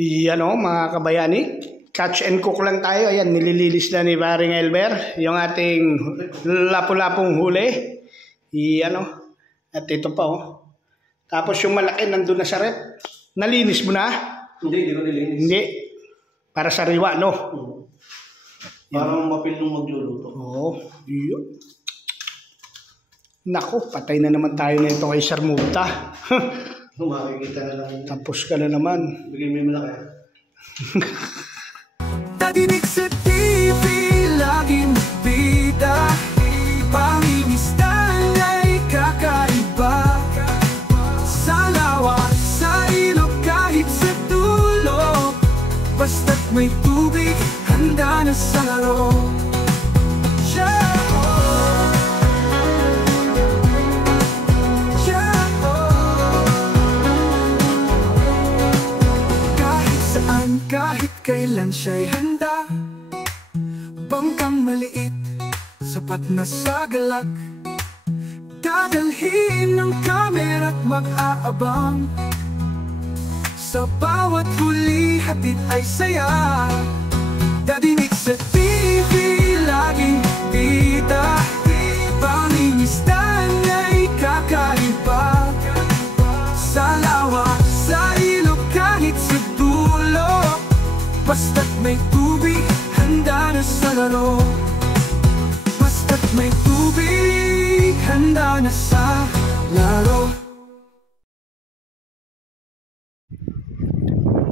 Yan o mga kabayani, catch and cook lang tayo. Ayan, nilililis na ni Paring Elber yung ating lapu-lapong huli. Yan o. At ito pa o. Tapos yung malaki nandun na sa rep. Nalinis mo na? Hindi ko nilinis. Hindi. Para sa riwa, no? Parang mapil nung magluluto. Oo. Yun. Naku, patay na naman tayo na ito kay Sir Mugta. Makikita na lang. Tapos ka na naman. Bigay mo na kaya. Nadinig sa TV, laging bida. Pangingistan ay kakaiba. Sa lawa, sa ilog, kahit sa dulo. Basta't may tubig, handa na sa laro. Kahit kailan siya'y handa. Bangkang maliit, sapat na sa galak. Dadalhin ng kamera't mag-aabang. Sa bawat huli, hatid ay saya. Dadinig sa TV, laging bida. Pangingistan ay kakaiba. Sa lawa, sa ilog, kahit sa dulo. Basta't may tubig, handa na sa laro. Basta't may tubig, handa na sa laro.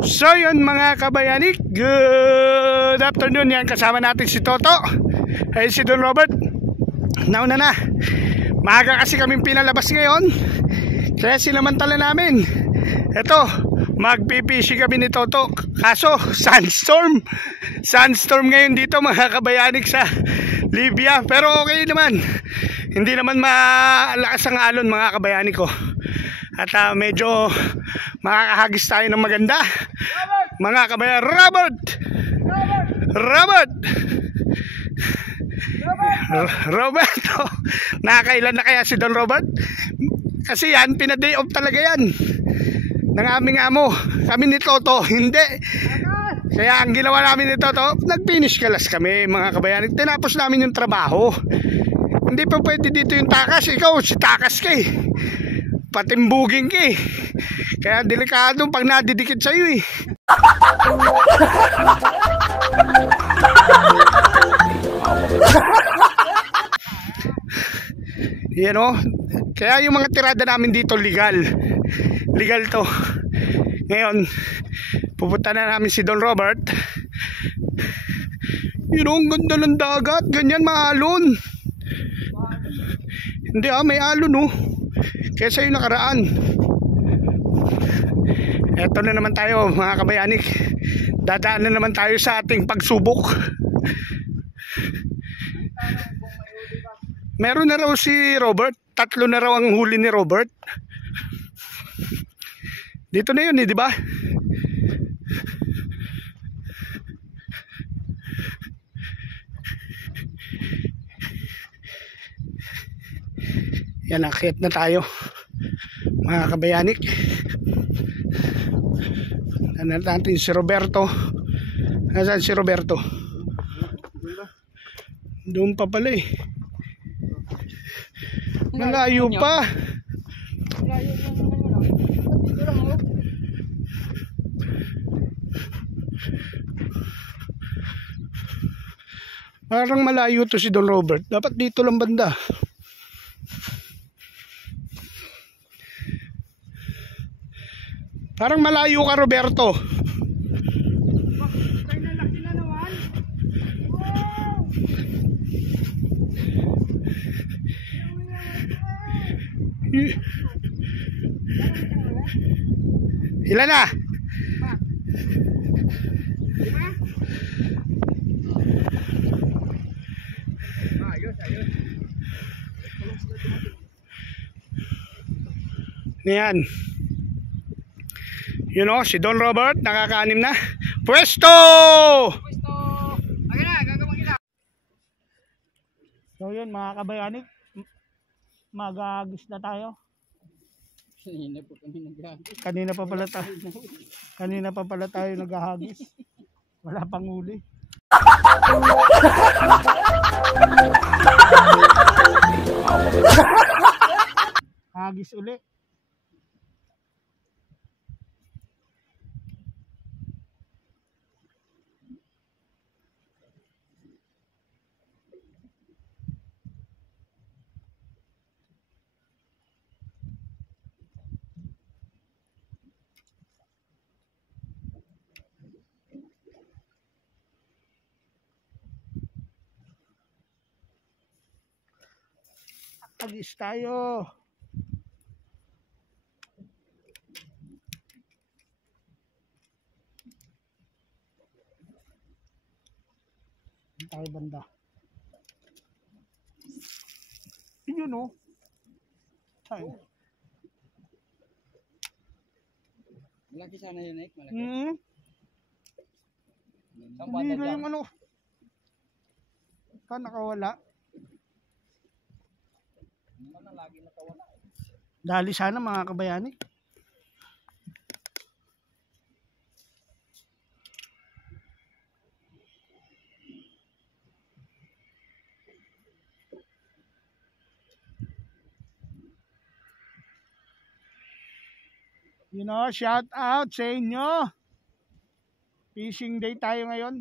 So yun mga kabayani, good afternoon. Yan, kasama natin si Toto. Ay si Don Robert. Nauna na. Maaga kasi kaming pinalabas ngayon, kaya sinamantala namin. Eto, magpipishi kami ni Toto. Kaso, sandstorm ngayon dito mga kabayanik sa Libya. Pero okay naman. Hindi naman malakas ang alon mga kabayanik ko. At medyo makakahagis tayo ng maganda. Mga kabayan, Roberto. Nakakailan na kaya si Don Robert? Kasi yan, pina-day off talaga yan ng aming amo. Kami ni Toto, hindi. Kaya ang ginawa namin ni Toto, nag-finish class kami mga kabayan. Tinapos namin yung trabaho. Hindi pa pwede dito yung takas. Ikaw, si takas ka eh. Patimbugin ka eh. Kaya delikado pag nadidikit sa'yo eh. Yan o. Kaya yung mga tirada namin dito legal to. Ngayon pupunta na namin si Don Robert. Yun o, ang ganda ng dagat. Ganyan maalon. Hindi may alon o. Kesa yung nakaraan. Eto na naman tayo mga kabayanik. Dadaan na naman tayo sa ating pagsubok. Meron na raw si Robert. 3 na raw ang huli ni Robert. Dito na yun di ba? Yan, akyat na tayo mga kabayanik. Ano natin si Roberto. Nasaan si Roberto? Doon pa pala eh. Malayo pa. Parang malayo to si Don Robert. Dapat dito lang banda. Parang malayo ka, Roberto. Ilan na? Yan. You know, si Don Robert nakakaanim na. Pwesto! So yun mga kabayanik, magagis na tayo. Kanina po kami naghahagis. Kanina pa pala tayo naghahagis. Wala pang huli. Hagis uli. Hagis tayo. Tayo banda. Yun o. Tayo. Malaki sana yun, Nick. Malaki. Saan Hindi banda na dyan? yung ano. Saan nakawala? Naman lagi nakawala. Dali sana mga kabayani. You know, shout out sa inyo. Fishing day tayo ngayon.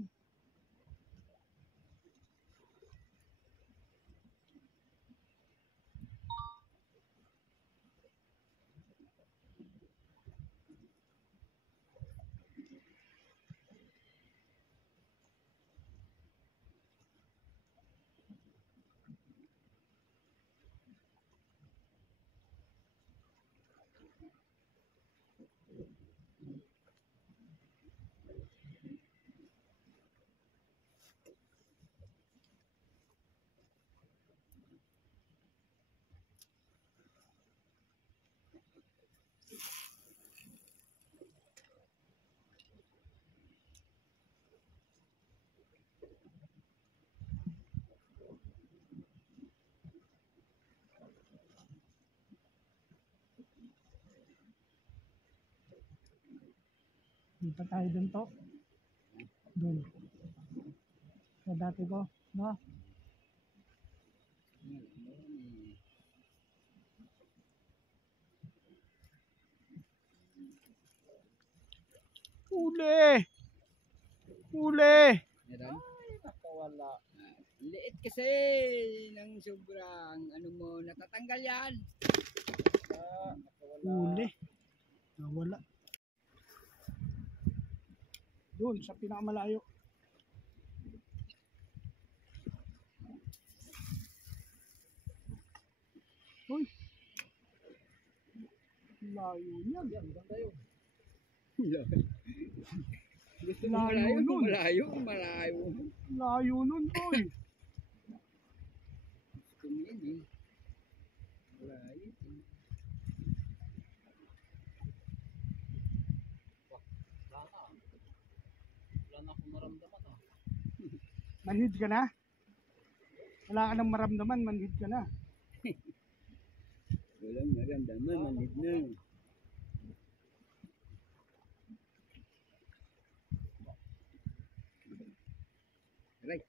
Dito tayo dun to. Dun. Sa dati ko. No? Huli! Huli! Meron? Ay, nakawala. Liit kasi ng sobrang ano mo, natatanggal yan. Nakawala. Huli. Nawala. Doon sa pinakamalayo. Uy. Layo niya. Yan, ganda yun. Gusto mo Layo malayo? nun. Malayo, malayo. Layo nun, boy. Gusto mo yan eh. Malayo. Wala na akong maramdaman ah. Manhid ka na? Wala ka nang maramdaman, manhid ka na. Walang maramdaman, manhid na. Right.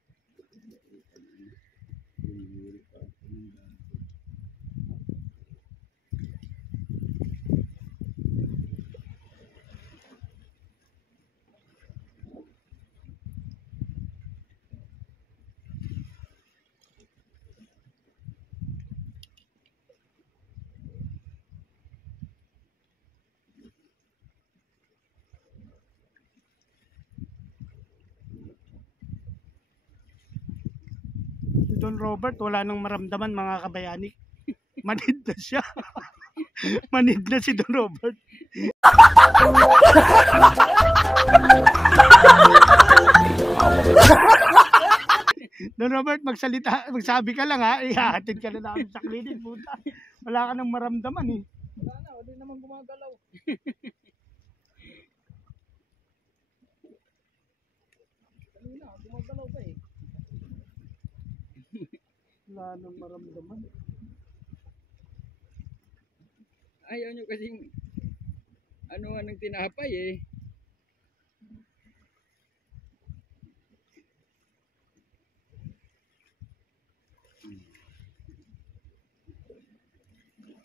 Si Don Robert, wala nang maramdaman mga kabayani. Manhid na siya. Manhid na si Don Robert. Don Robert, magsabi ka lang ha. Ihahatid ka na namin sa klinik. Puta. Wala ka nang maramdaman eh. Wala na, hindi naman gumagalaw. Kanina, gumagalaw ka eh. Wala nang maramdaman. Ay, ayaw nyo kasing ano ng tinapay eh.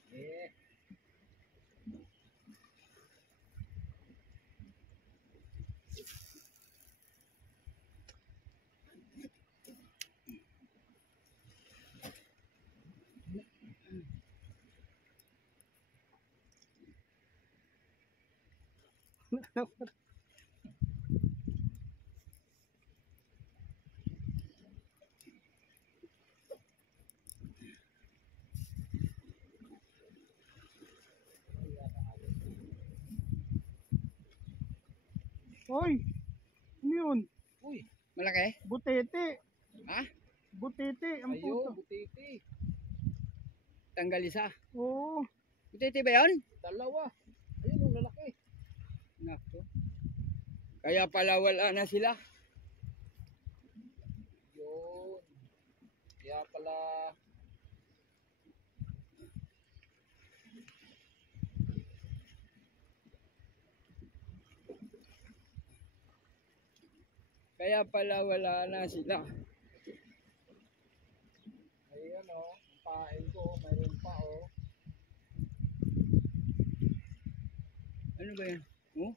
Eh. Hoy, ano yun? Uy, malaki? Butete. Ha? Butete, ang Ayo, puto. butiti. Tanggal isa. Oo. Butiti ba yun? Dalawa. Ayun, ang lalaki. Nako. Kaya pala wala na sila. Yun. Kaya pala... Kaya pala wala na sila. Ayun o, ang pain ko, mayroon pa o. Ano ba yan? Oh?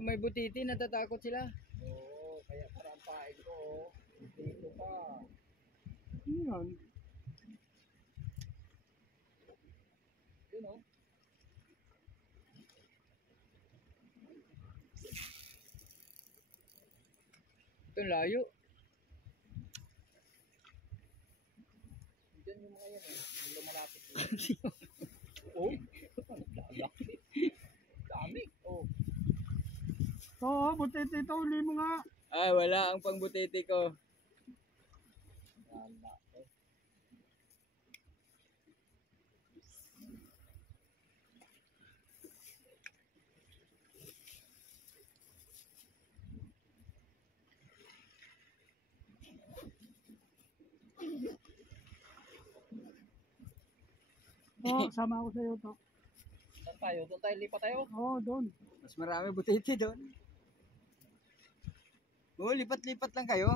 May butiti, natatakot sila. Oo, kaya para ang pain ko o. Dito pa. Ano yan? Yun o. Ito layo. Diyan yung mga yan eh. Yung lumalapit. Oh, dami. Oh. Oo, butete ito. Uli mo nga. Ay, wala ang pangbutete ko. Wala. Oo, sama ako sa'yo to. Saan tayo? Doon tayo, lipat tayo. Oo, doon. Mas marami butete doon. Oo, lipat-lipat lang kayo.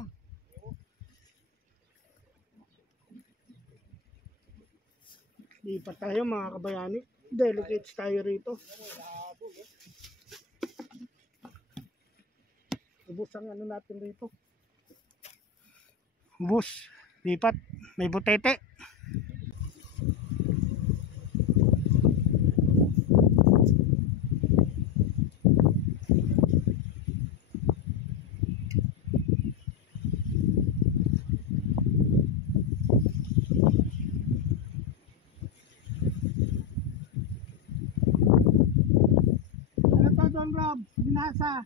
Lipat tayo mga kabayani. Delegates tayo rito. Ubus ang ano natin rito. Ubus. Lipat. May butete. Ano to, John Rob? Binasa.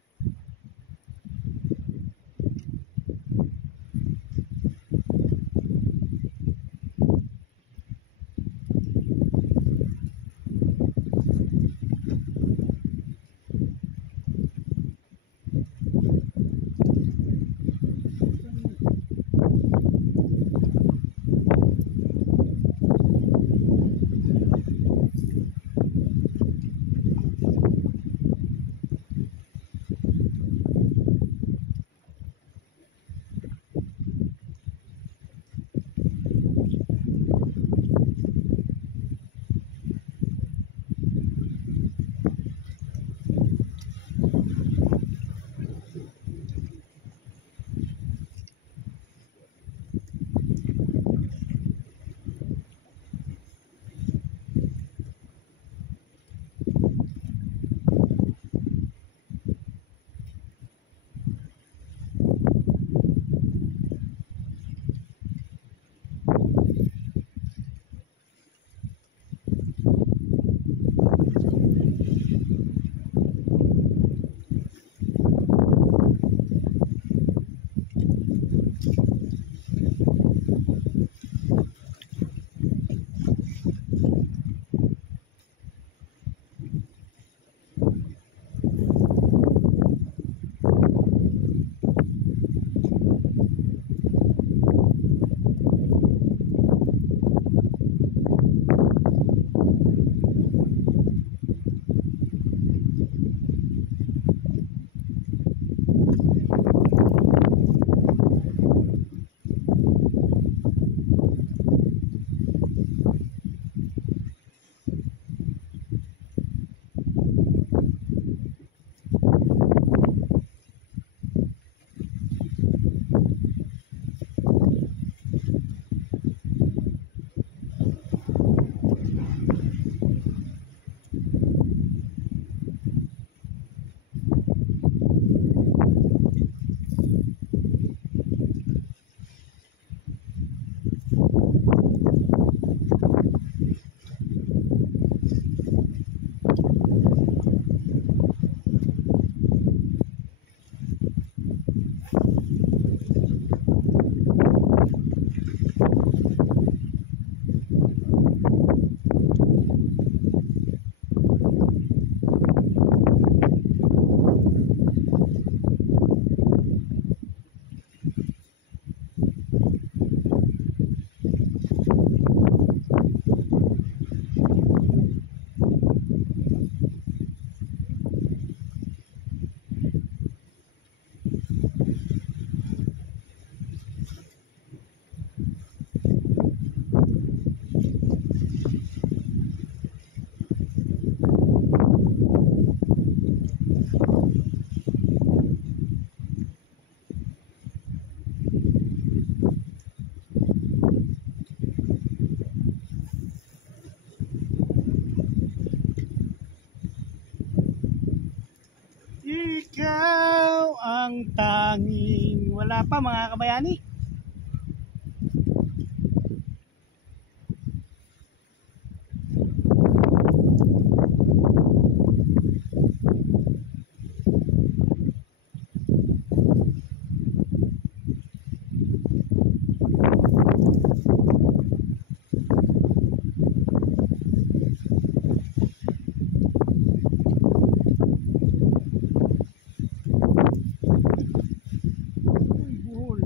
ikaw ang tanging. Wala pa mga kabayani. Uy, buhol.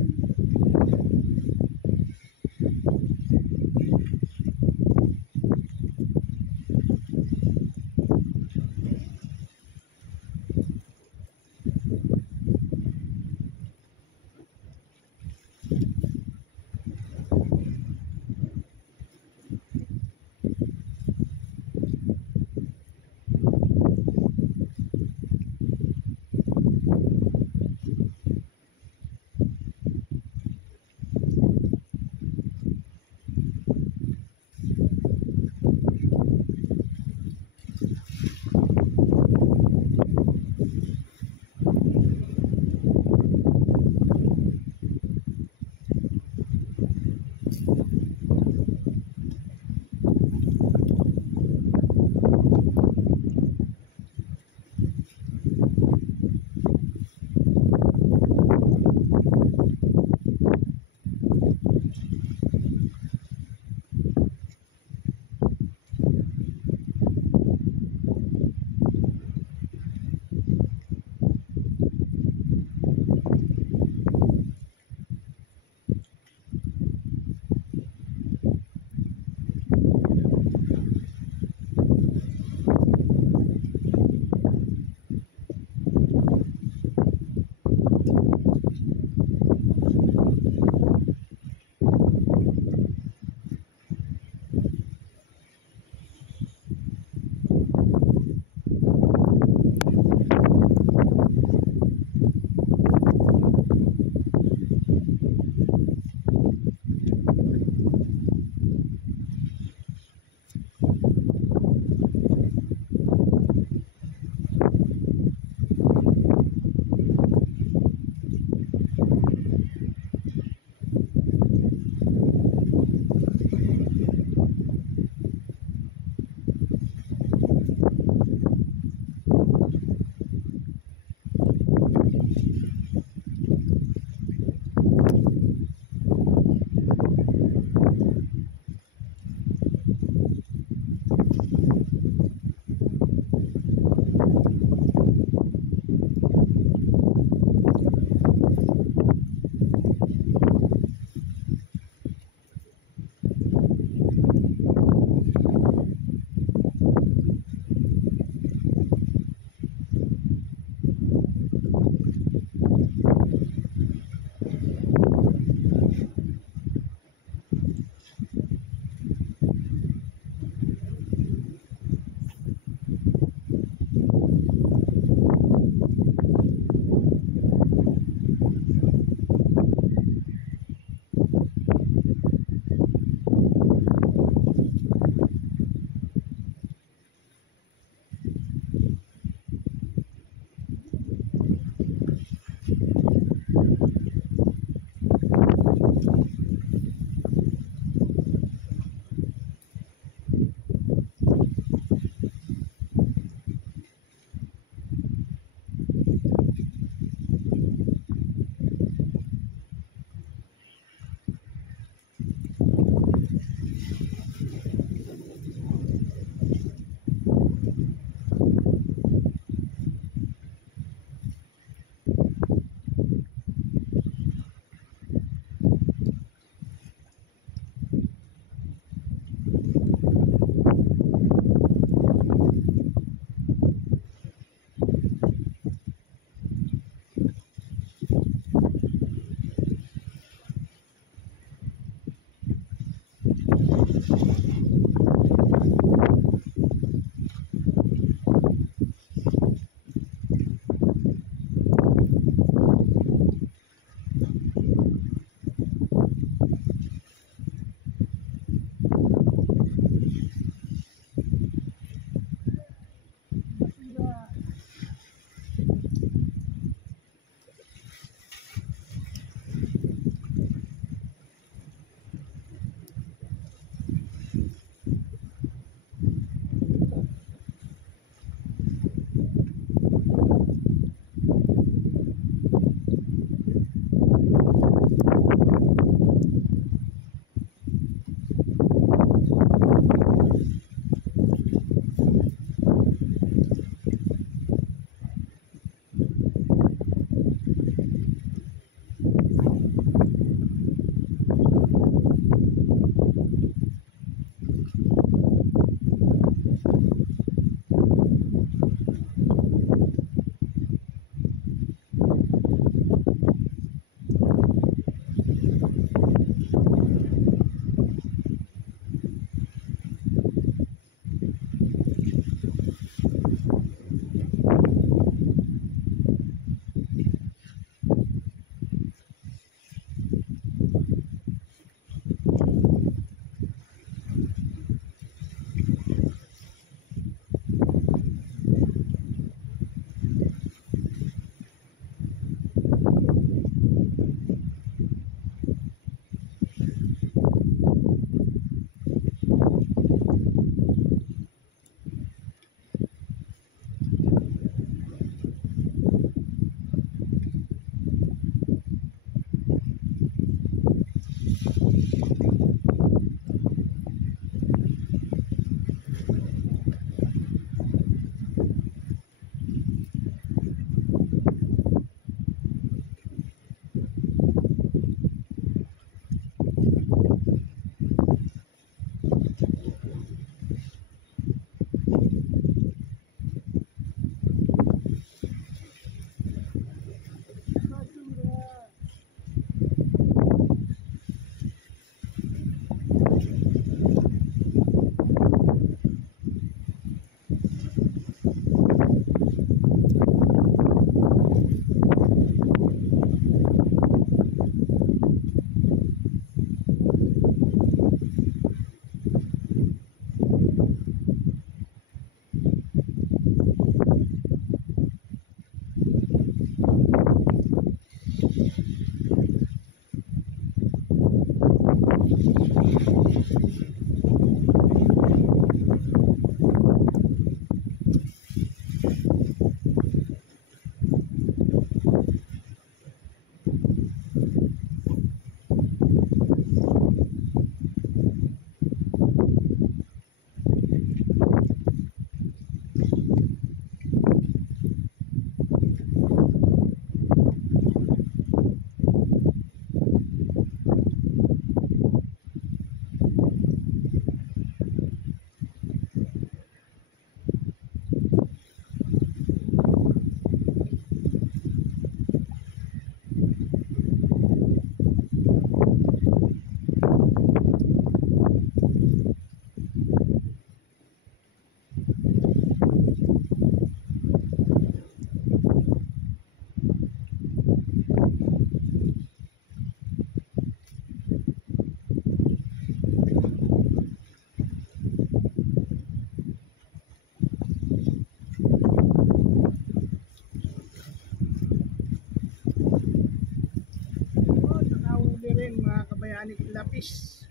guys.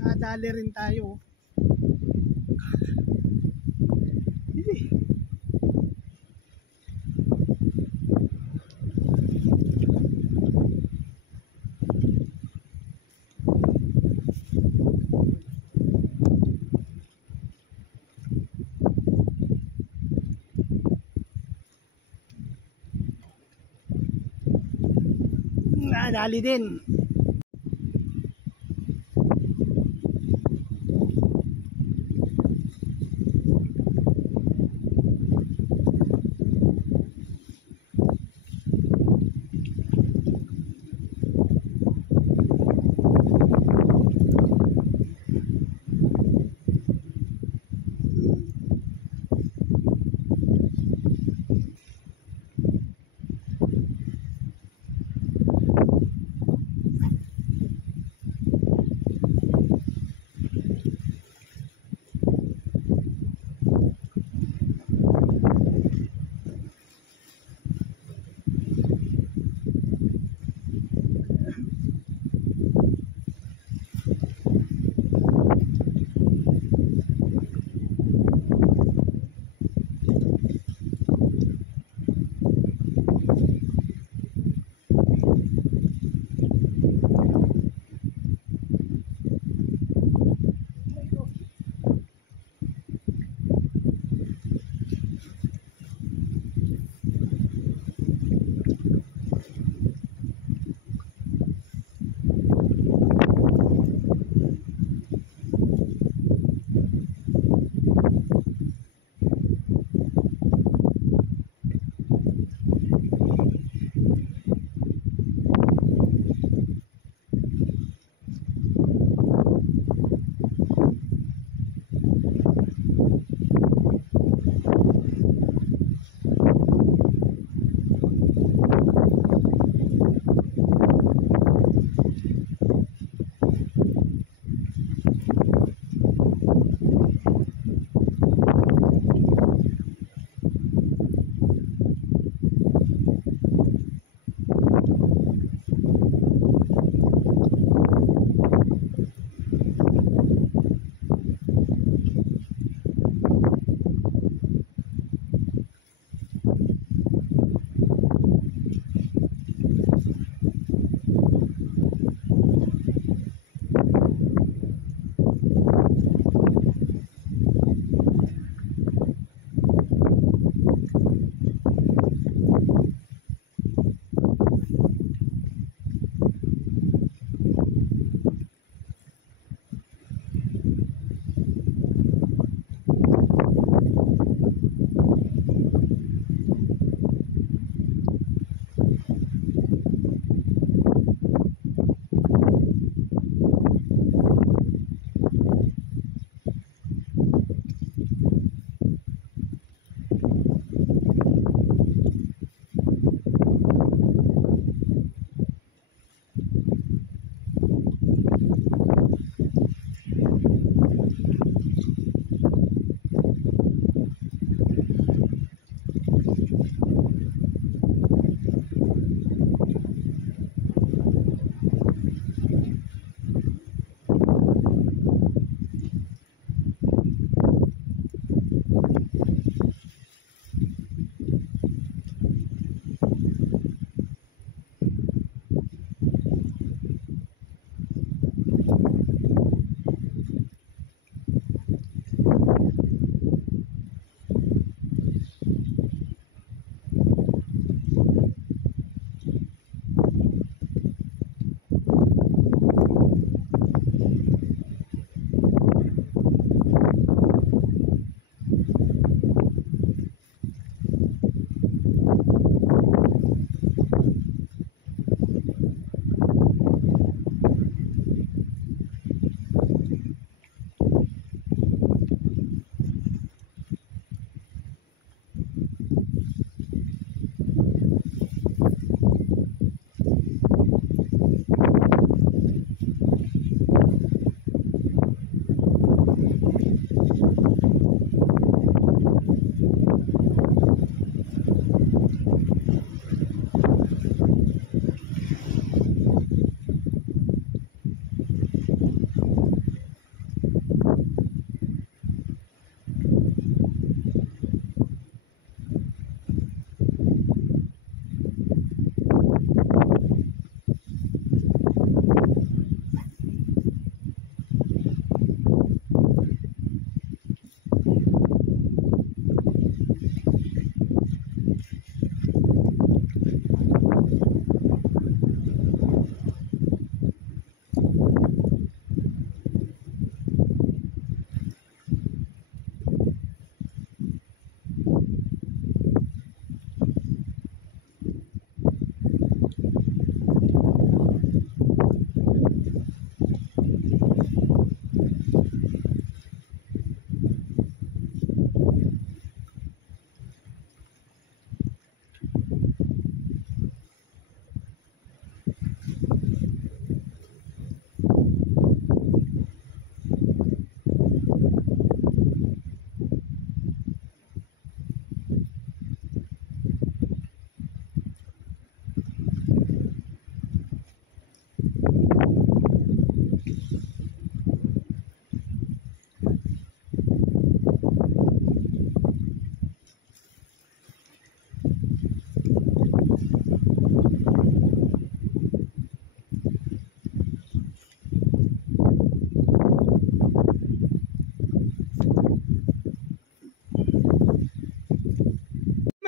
Nakadali rin tayo. Nadali din.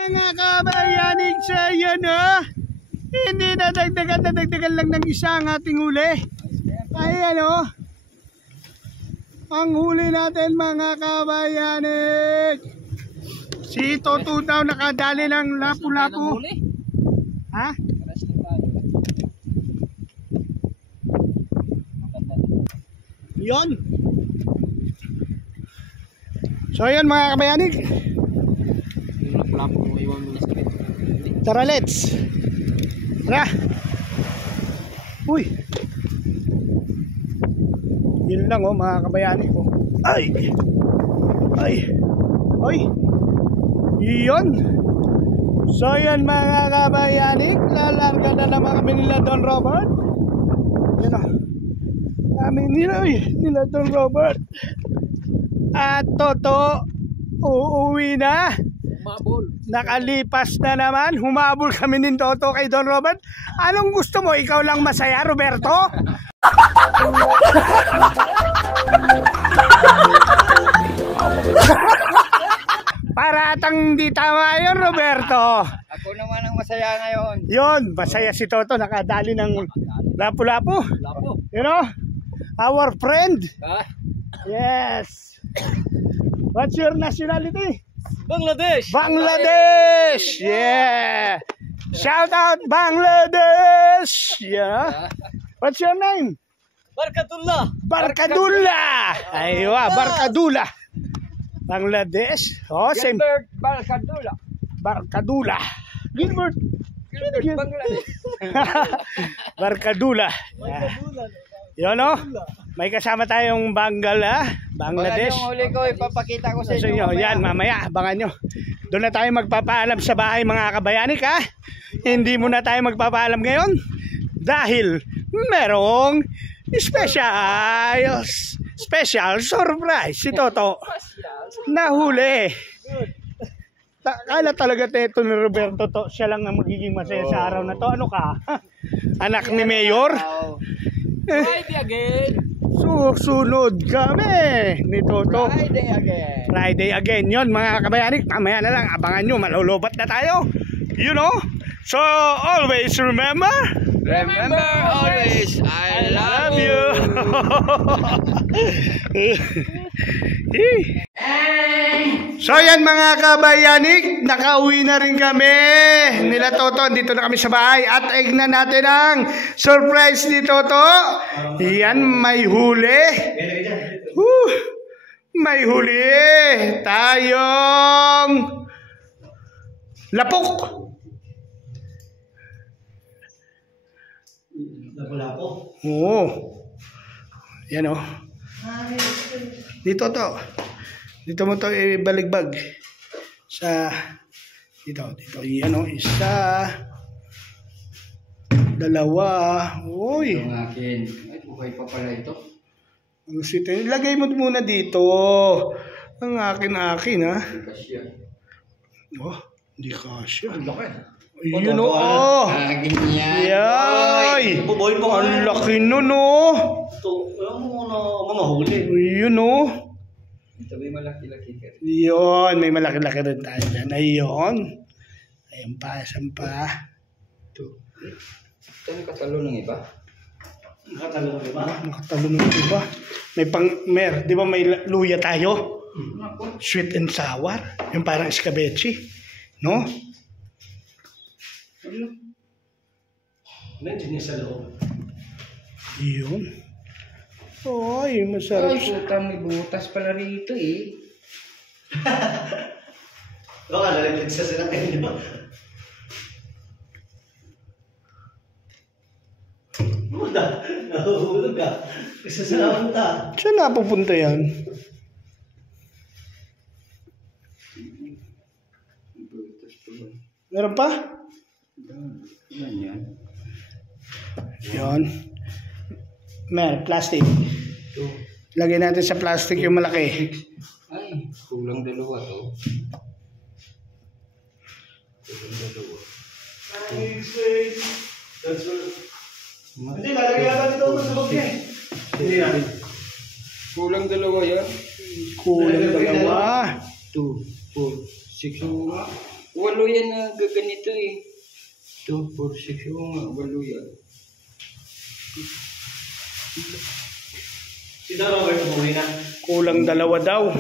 Mga kabayanig sa yan hindi na dagdagan lang ng isa ang ating huli. Ayan ang huli natin mga kabayanig. Si Toto daw nakadali ng lapu-lapu. Ha? Yon. So yan mga kabayanig. Tara, let's. Tara. Uy. Yun lang mga kabayanig ko. Ay. Yun. So yan mga kabayanig, lalarga na naman kami nila Don Robert. Yan kami nila Don Robert. At Toto uuwi na. Nakalipas na naman. Humabol kami ni Toto kay Don Robert. Anong gusto mo? Ikaw lang masaya, Roberto? Para atang di tama yun, Roberto. Ako naman ang masaya ngayon. Yun, masaya si Toto. Nakadali ng lapu-lapu. You know? Our friend. Yes. What's your nationality? Bangladesh. Bangladesh. Yeah. Shout out Bangladesh. Yeah. What's your name? Barkadullah. Barkadullah. Aywa, Barkadullah. Bangladesh. Oh, same. Gilbert Barkadullah. Barkadullah. Gilbert. Bangladesh. Barkadullah. Yun may kasama tayong Bangladesh. Yung huli ko, ipapakita ko sa So, inyo. yan, mamaya, abangan nyo. Doon na tayo magpapaalam sa bahay mga kabayanik Hindi muna tayo magpapaalam ngayon dahil merong special surprise si Toto. Nahuli. Kala talaga ito ni Roberto to. Siya lang ang magiging masaya sa araw na to. Ano ka? Anak ni Mayor? Friday again. Susunod kami ni Toto. Friday again. Yun mga kabayanik. Mamaya na lang. Abangan nyo. Malulubat na tayo. You know? So always remember always, I love you. So yan mga kabayanik, nakauwi na rin kami nila Toto. Dito na kami sa bahay at tignan natin ang surprise ni Toto. Yan, may huli. May huli tayong lapok. Lapu-lapu. Oo. Yan Dito to. Dito mo to ibaligbag. Dito. Yan isa. Dalawa. Uy. Ang akin. Ay, buhay pa pala ito. Ang sweet. Lagay mo muna dito. Ang akin Kasya. Hindi kasya. Ang laki. Yun Agin yan. Yay. Boy pa. Ang laki nun Ito, alam mo na mamahuli. Yun Ito may malaki-laki ka. Yun, may malaki-laki rin tayo dyan. Ayun. Ayun pa, saan pa? Ito nakatalo ng iba. Nakatalo ng iba. Nakatalo ng iba. Di ba may luya tayo? Sweet and sour. Yung parang escabeche. No? Nandiyan niya sa loob. Yun. Ay, masarap. Ay, puta, may butas pala rito Baka nalaglag sa sinakain niyo. Nahuhulog ka. Isa sa napunta. Saan napupunta yan? Meron pa? Yan. Yun. Plastic. Lagay natin sa plastic yung malaki. Ay, kulang dalawa to. Hindi, lalagyan natin ito sa loob niya. Hindi natin. Kulang dalawa yan. Kulang dalawa. 2, 4, 6. Walo yan na gaganito eh. 2, 4, 6. Oo nga, walo yan. Si Don Robert umuwi na. Kulang 2 daw.